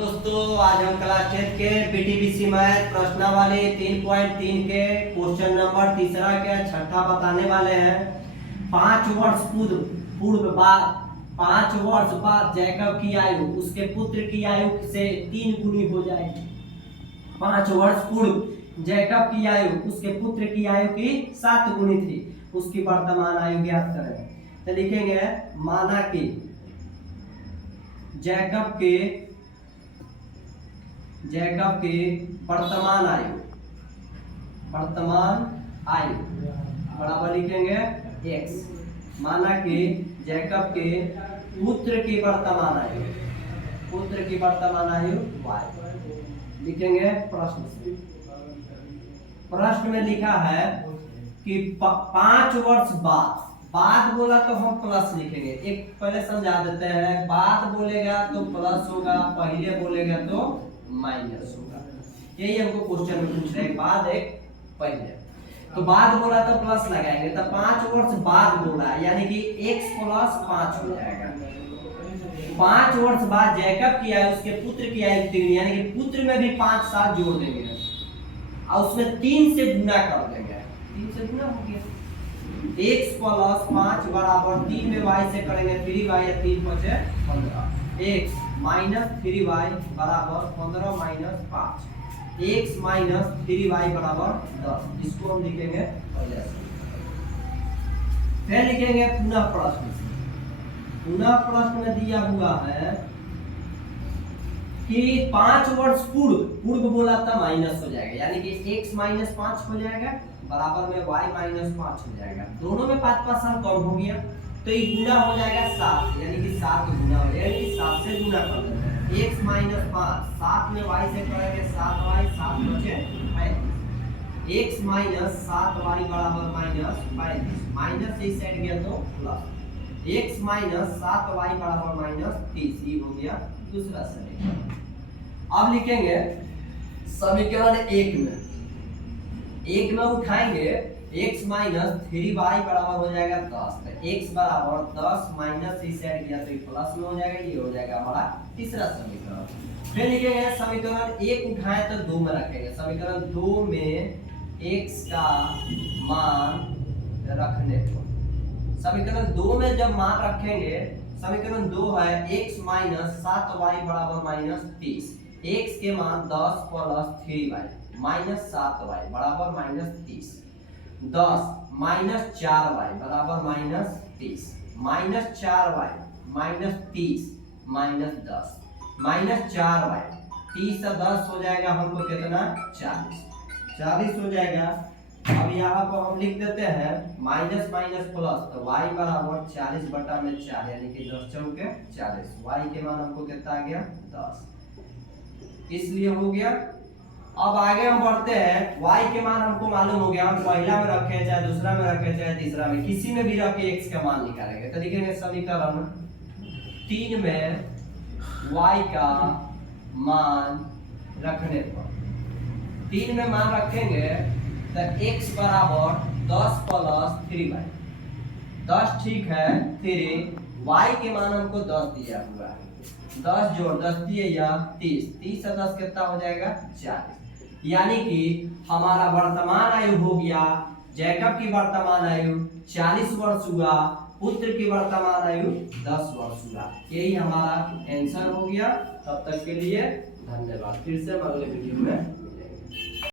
दोस्तों आज हम क्लास 10 के पीटीबीसी मैथ प्रश्नावली 3.3 के क्वेश्चन नंबर तीसरा के छठा बताने वाले हैं। 5 वर्ष बाद जैकब की आयु उसके पुत्र की आयु से 3 गुनी हो जाएगी। 5 वर्ष पूर्व जैकब की आयु उसके पुत्र की आयु की 7 गुनी थी, उसकी वर्तमान आयु ज्ञात करें। तो लिखेंगे माना कि जैकब के वर्तमान आयु बराबर लिखेंगे x। माना कि जैकब के पुत्र की वर्तमान आयु y। लिखेंगे प्रश्न में लिखा है कि 5 वर्ष बाद बोला तो हम प्लस लिखेंगे। एक पहले समझा देते हैं, बाद बोलेगा तो प्लस होगा, पहले बोलेगा तो माइनस होगा। यही हमको क्वेश्चन में पूछ रहे हैं, बाद एक पहले। तो बाद बोला तो प्लस लगाएंगे, तो 5 वर्ष बाद बोला यानी कि x + 5 हो जाएगा। 5 वर्ष बाद जैकब की आयु उसके पुत्र की आयु 3, यानी कि पुत्र में भी 5 साल जोड़ देंगे और उसमें 3 से गुना कर देंगे। 3 से गुना हो गया, x + 5 बराबर 3 में y से करेंगे 3y या 3 × 5 15। x - 3y बराबर 15 - 5। x - 3y बराबर 10। इसको हम लिखेंगे पहले से। फिर लिखेंगे पुनः प्रश्न में दिया हुआ है कि 5 वर्ष पूर्व बोला था माइनस हो जाएगा, यानी कि x - 5 हो जाएगा बराबर में y - 5 हो जाएगा। दोनों में 5 साल कम हो गया तो ये गुना हो जाएगा 7, यानी कि 7 गुना हो जाएगा, यानी 7 से गुना कर देते हैं। x - 5 7 में y से करेंगे 7y 7 बचे 35। x - 7y बराबर -35, माइनस इस साइड गया तो प्लस। x - 7y बराबर -30, ये हो गया दूसरा समीकरण। अब लिखेंगे समीकरण 1 में उठाएंगे x - 3y बराबर हो जाएगा 10। तो x बराबर 10 माइनस इस साइड गया तो ये प्लस में हो जाएगा, ये हो जाएगा हमारा तीसरा समीकरण। फिर लिखेंगे समीकरण 1 उठाएं तो 2 में रखेंगे। समीकरण 2 में x का मान रखने को, समीकरण 2 में जब मान रखेंगे, समीकरण 2 है x - 7y बराबर -30। x के मान 10 + 3y -7y बराबर -30। 10 - 4y बराबर -30, -4y -30 -10 -4y 30 से 10 हो जाएगा हमको कितना 40 हो जाएगा। अब यहाँ पर हम लिख देते हैं माइनस प्लस, तो y बराबर 40/4 यानी कि 10 चौके 40। y के मान हमको कितना आ गया 10, इसलिए हो गया। अब आगे हम बढ़ते हैं, y के मान हमको मालूम हो गया, हम पहला में रखे चाहे दूसरा में रखे चाहे तीसरा में, किसी में भी रखे x का मान निकालेंगे। तो लिखेंगे समीकरण 3 में y का मान रखने पर, 3 में मान रखेंगे तो x बराबर 10 + 3y। 10 ठीक है, 3 y के मान हमको 10 दिया हुआ है, 10 जोड़ 10 दिए या 30 से 10 कितना हो जाएगा 40। यानी कि हमारा वर्तमान आयु हो गया, जैकब की वर्तमान आयु 40 वर्ष हुआ, पुत्र की वर्तमान आयु 10 वर्ष हुआ। यही हमारा आंसर हो गया। तब तक के लिए धन्यवाद। फिर से अगले वीडियो में